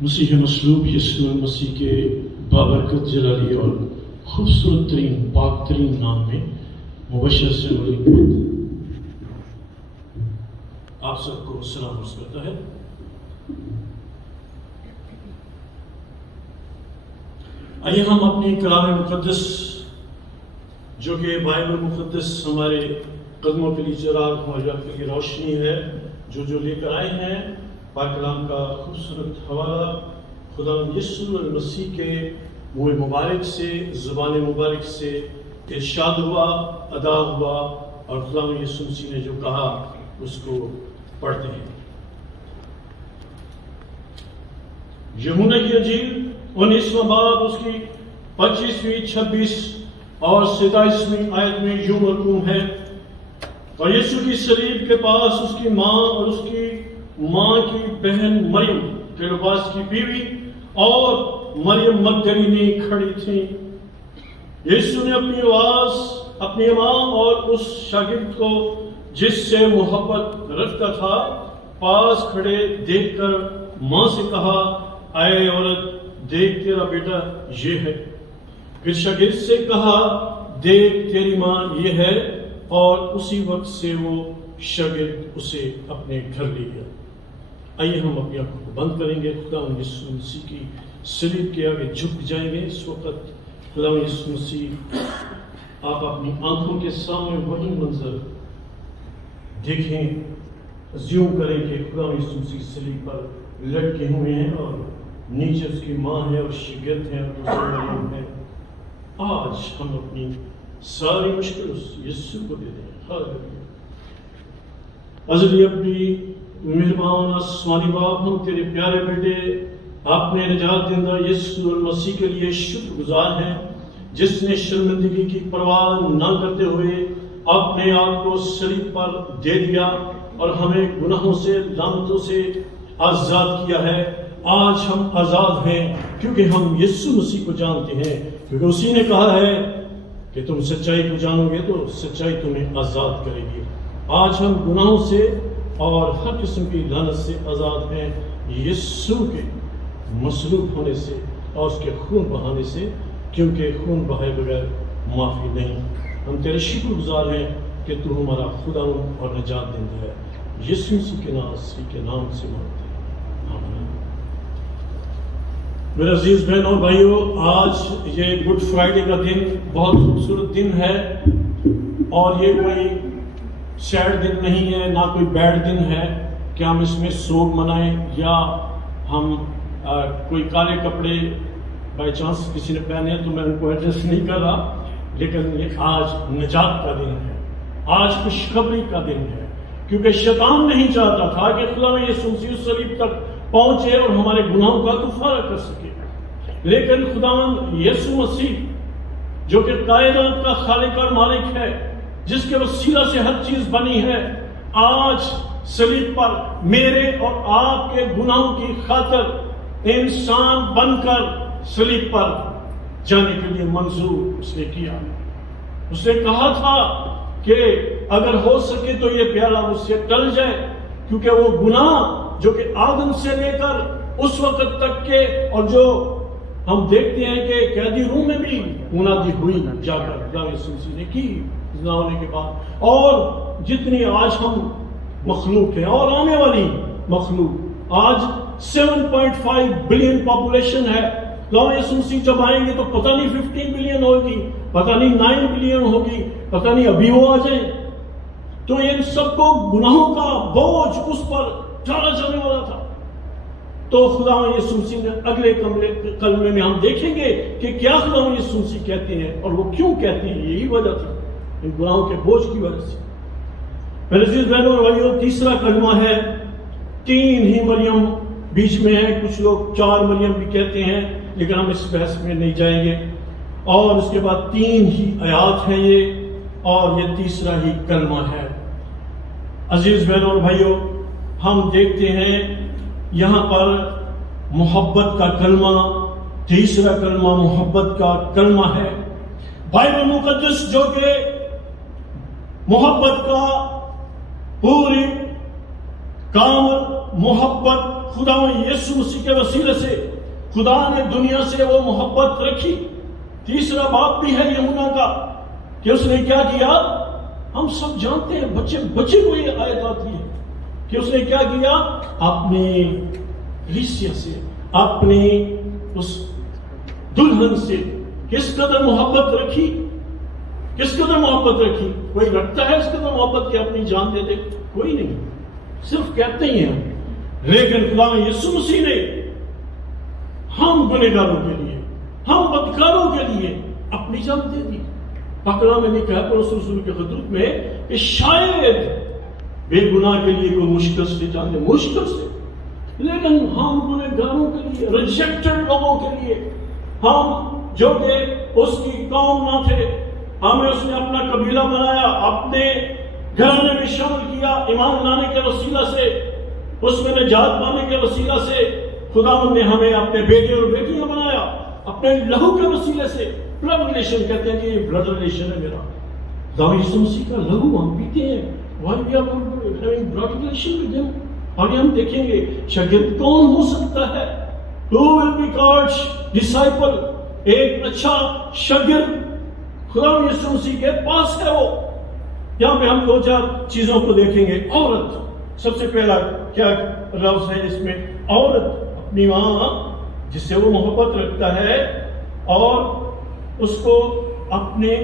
مسیح مصلوب یسوع مسیح کے بابرکت جلالی اور خوبصورت ترین پاک ترین نام میں مبشر سے آپ سب کو سلام عرض کرتا ہے۔ آئیے ہم اپنی کلام مقدس جو کہ بائبل مقدس ہمارے قدموں کے لیے چراغ، ہماری آنکھ کے لیے روشنی ہے، جو لے کر آئے ہیں پاک کلام کا خوبصورت حوالہ خدا یسوع المسیح کے منہ مبارک سے، زبان مبارک سے ارشاد ہوا، ادا ہوا، اور خدا یسوع مسیح نے جو کہا اس کو پڑھتے ہیں۔ یوحنا کی انجیل 19واں باب اس کی 25ویں، 26 اور 27ویں آیت میں یوں مرقوم ہے، اور یسوع کی صلیب کے پاس اس کی ماں اور اس کی ماں کی بہن مریم کلوپاس کی بیوی اور مریم مگدلینی کھڑی تھیں۔ یسوع نے اپنی آواز اپنی ماں اور اس شاگرد کو جس سے محبت رکھتا تھا پاس کھڑے دیکھ کر ماں سے کہا، اے عورت، دیکھ تیرا بیٹا یہ ہے۔ پھر شاگرد سے کہا، دیکھ تیری ماں یہ ہے، اور اسی وقت سے وہ شاگرد اسے اپنے گھر لے گیا۔ آئیے ہم اپنی آنکھوں کو بند کریں گے، خدا یسوع مسیح کی صلیب کے آگے جھک جائیں گے۔ اس وقت خدا یسوع مسیح آپ اپنی آنکھوں کے سامنے وہی منظر دیکھیں، زیوں کریں کہ خدا یسوع مسیح صلیب پر لٹکے ہوئے ہیں اور نیچے اس کی ماں ہے اور شاگرد ہے اور دوسرے مریم ہے۔ آج ہم اپنی ساری مشکل اس یسوع کو دے دیں۔ ازلی ابی مہربان آسمانی باپ، ہم تیرے پیارے بیٹے اپنے نجات دہندہ یسوع المسیح کے لیے شکر گزار ہیں، جس نے شرمندگی کی پرواہ نہ کرتے ہوئے اپنے آپ کو صلیب پر دے دیا اور ہمیں گناہوں سے، لعنتوں سے آزاد کیا ہے۔ آج ہم آزاد ہیں کیونکہ ہم یسوع مسیح کو جانتے ہیں، کیونکہ اسی نے کہا ہے کہ تم سچائی کو جانو گے تو سچائی تمہیں آزاد کرے گی۔ آج ہم گناہوں سے اور ہر قسم کی لعنت سے آزاد ہیں یسوع کے مصلوب ہونے سے اور اس کے خون بہانے سے، کیونکہ خون بہائے بغیر معافی نہیں۔ ہم تیرے شکر گزار ہیں کہ تو ہمارا خدا اور نجات دہندہ ہے۔ یسوع مسیح کے نام سے مانگتے ہیں، آمین۔ میرے عزیز بہن اور بھائیو، آج یہ گڈ فرائیڈے کا دن بہت خوبصورت دن ہے، اور یہ کوئی سیڈ دن نہیں ہے، نہ کوئی بیڈ دن ہے کہ ہم اس میں سوگ منائیں یا ہم کوئی کالے کپڑے بائی چانس کسی نے پہنے تو میں ان کو ایڈجسٹ نہیں کر رہا، لیکن یہ آج نجات کا دن ہے، آج خوشخبری کا دن ہے، کیونکہ شیطان نہیں چاہتا تھا کہ خدا یسوع مسیح صلیب تک پہنچے اور ہمارے گناہوں کا کفارہ کر سکے، لیکن خداوند یسوع مسیح جو کہ کائنات کا خالق اور مالک ہے، جس کے وسیلہ سے ہر چیز بنی ہے، آج صلیب پر میرے اور آپ کے گناہوں کی خاطر انسان بن کر صلیب پر جانے کے لیے منظور اس نے کیا۔ اس نے کہا تھا کہ اگر ہو سکے تو یہ پیالہ مجھ سے ٹل جائے، کیونکہ وہ گناہ جو کہ آدم سے لے کر اس وقت تک کے، اور جو ہم دیکھتے ہیں کہ قیدی روم میں بھی منادی ہوئی جا کر خدا یسوع مسیح نے کی زندہ ہونے کے بعد، اور جتنی آج ہم مخلوق ہیں اور آنے والی مخلوق، آج 7.5 بلین پاپولیشن ہے۔ خدا یسوع مسیح جب آئیں گے تو پتہ نہیں 15 بلین ہوگی، پتہ نہیں 9 بلین ہوگی، پتہ نہیں ابھی وہ آ جائیں، تو ان سب کو گناہوں کا بوجھ اس پر ڈالا جانے والا تھا۔ تو خدا یسوع مسیح نے اگلے کلمے میں ہم دیکھیں گے کہ کیا خدا یسوع مسیح کہتے ہیں اور وہ کیوں کہتے ہیں، یہی وجہ تھی ان گناہوں کے بوجھ کی وجہ سے۔ میرے عزیز بہنوں اور بھائیوں، تیسرا کلمہ ہے 3 ہی مریم بیچ میں ہے، کچھ لوگ 4 مریم بھی کہتے ہیں، لیکن ہم اس بحث میں نہیں جائیں گے۔ اور اس کے بعد 3 ہی آیات ہیں یہ، اور یہ تیسرا ہی کلمہ ہے۔ عزیز بہنوں اور بھائیوں، ہم دیکھتے ہیں یہاں پر محبت کا کلمہ، تیسرا کلمہ محبت کا کلمہ ہے۔ بائبل مقدس جو کہ محبت کا پوری کامل محبت خدا یسوع مسیح کے وسیلے سے خدا نے دنیا سے وہ محبت رکھی. تیسرا باب بھی ہے یوحنا کا کہ اس نے کیا کیا. ہم سب جانتے ہیں, بچے کو یہ آیت آتی ہے کہ اس نے کیا کیا, اپنے کلیسیا سے, اپنی اس دلہن سے کس قدر محبت رکھی, کس قدر محبت رکھی. کوئی رکھتا ہے اس قدر محبت کہ اپنی جان دے دے؟ کوئی نہیں, صرف کہتے ہی ہیں. لیکن خدا یسوع مسیح نے ہم گنہگاروں کے لیے, ہم بدکاروں کے لیے اپنی جان دے دی. پکڑا میں نے کہا پولس رسول کے خطوط میں کہ شاید بے گناہ کے لیے کوئی مشکل سے جان دے, مشکل سے, لیکن ہم گنہگاروں کے لیے, ریجیکٹڈ لوگوں کے لیے, ہم جو کہ اس کی قوم نہ تھے, ہمیں اس نے اپنا قبیلہ بنایا, اپنے گھرانے میں شامل کیا, ایمان لانے کے وسیلہ سے, اس میں نجات پانے کے وسیلہ سے خداوند نے ہمیں اپنے بیٹے اور بیٹیاں بنایا, اپنے لہو کے وسیلے سے. بلڈ ریلیشن کہتے ہیں کہ یہ بلڈ ریلیشن ہے میرا, خدا یسوع مسیح کا لہو ہم پیتے ہیں. Why we are having blood relation with ہم. اور یہ ہم دیکھیں گے شاگرد کون ہو سکتا ہے, who will be God's disciple. ایک اچھا شاگرد خدا یسوع مسیح کے پاس ہے. وہ یہاں پہ ہم دو چار چیزوں کو دیکھیں گے. عورت, سب سے پہلا کیا لفظ ہے اس میں, عورت اپنی ماں جس سے وہ محبت رکھتا ہے اور اس کو اپنے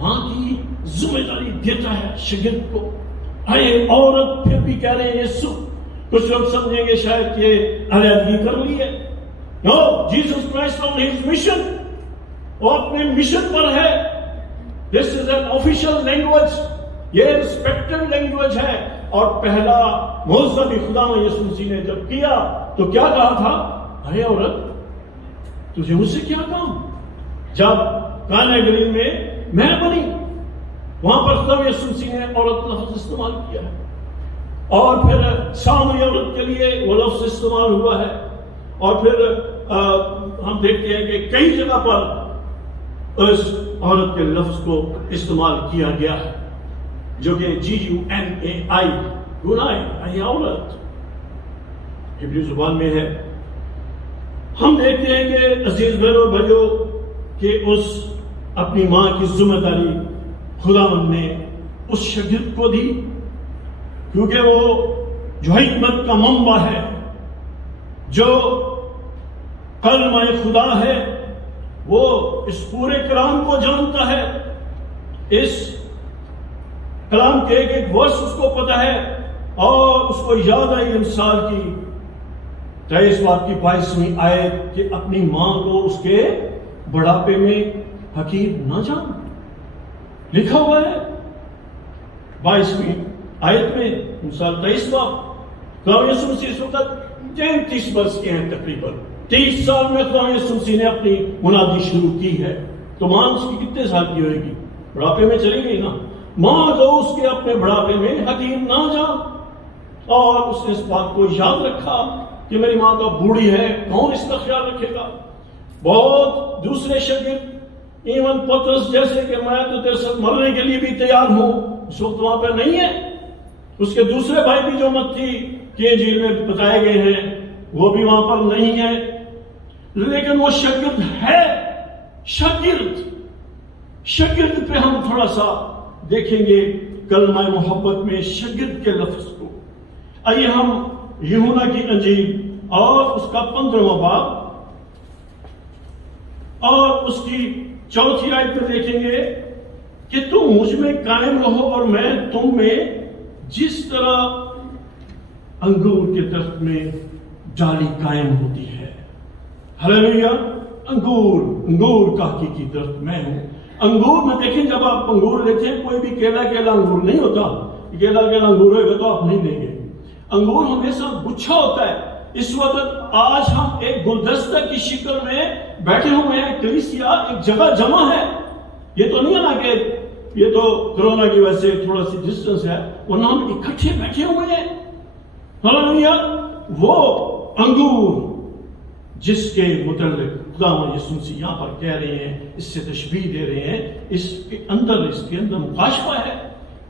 ماں کی ذمہ داری دیتا ہے شاگرد کو. اے عورت, پھر بھی کہہ رہے ہیں یسوع. کچھ لوگ سمجھیں گے شاید کہ علیحدگی کر لی ہے. No, Jesus Christ on his mission, وہ اپنے مشن پر ہے. This is an official language, یہ ریسپیکٹڈ لینگویج ہے. اور پہلا معجزہ بھی خدا یسوع مسیح نے جب کیا تو کیا کہا تھا, اے عورت تجھے مجھ سے کیا کام. جب کانا گلیل میں میں بنی, وہاں پر خدا یسوع مسیح نے عورت لفظ استعمال کیا ہے. اور پھر سامری عورت کے لیے وہ لفظ استعمال ہوا ہے. اور پھر ہم دیکھتے ہیں کہ کئی جگہ پر اس عورت کے لفظ کو استعمال کیا گیا ہے, جو کہ GUNAI, گنائی, اے عورت عبری زبان میں ہے. ہم دیکھتے ہیں کہ عزیز بہنوں بھائیوں کہ اس اپنی ماں کی ذمہ داری خداوند نے اس شاگرد کو دی, کیونکہ وہ جو حکمت کا منبع ہے, جو کلمہ خدا ہے, وہ اس پورے کلام کو جانتا ہے. اس کلام کے ایک ایک ورس اس کو پتہ ہے. اور اس کو یاد آئی انسان کی 23 باب کی 22ویں آیت کہ اپنی ماں کو اس کے بڑھاپے میں حقیر نہ جان. لکھا ہوا ہے 22ویں آیت میں مثال 23 باب. خدا یسوع مسیح اس وقت 33 برس کے ہیں, تقریباً 30 سال میں خدا یسوع مسیح نے اپنی منادی شروع کی ہے. تو ماں اس کی کتنے سال کی ہوئے گی, بڑھاپے میں چلی گئی نا. ماں تو اس کے اپنے بڑھاپے میں حقیر نہ جان. اور اس نے اس بات کو یاد رکھا کہ میری ماں تو بوڑھی ہے, کون اس کا خیال رکھے گا. بہت دوسرے شاگرد, ایون پترس جیسے کہ میں تو تیرے ساتھ مرنے کے لیے بھی تیار ہوں, اس وقت وہاں پہ نہیں ہے. اس کے دوسرے بھائی بھی جو متی کہ انجیل میں بتائے گئے ہیں وہ بھی وہاں پر نہیں ہے. لیکن وہ شاگرد ہے. شاگرد پہ ہم تھوڑا سا دیکھیں گے کلمہ محبت میں شاگرد کے لفظ کو. آئیے ہم یوحنا کی انجیل اور اس کا 15واں باب اور اس کی 4تھی آیت میں دیکھیں گے کہ تم مجھ میں قائم رہو اور میں تم میں, جس طرح انگور کے درخت میں ڈالی قائم ہوتی ہے. ہلیلویا. انگور کا حقیقی درخت میں ہوں. انگور میں دیکھیں, جب آپ انگور لیتے ہیں کوئی بھی کیلا انگور نہیں ہوتا. کیلا انگور ہوگا تو آپ نہیں لیں گے. انگور ہمیشہ گچھا ہوتا ہے. اس وقت آج ہم ایک گلدستہ کی شکل میں بیٹھے ہوئے ہیں, کلیسیا ایک جگہ جمع ہے. یہ تو نہیں ہے نا کہ یہ تو کرونا کی وجہ سے تھوڑا سی ڈسٹنس ہے, ورنہ ہم اکٹھے بیٹھے ہوئے ہیں. ہلیلویا. وہ انگور جس کے متعلق خدا یسوع مسیح یہاں پر کہہ رہے ہیں, اس سے تشبیہ دے رہے ہیں, اس کے اندر مکاشفہ ہے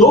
2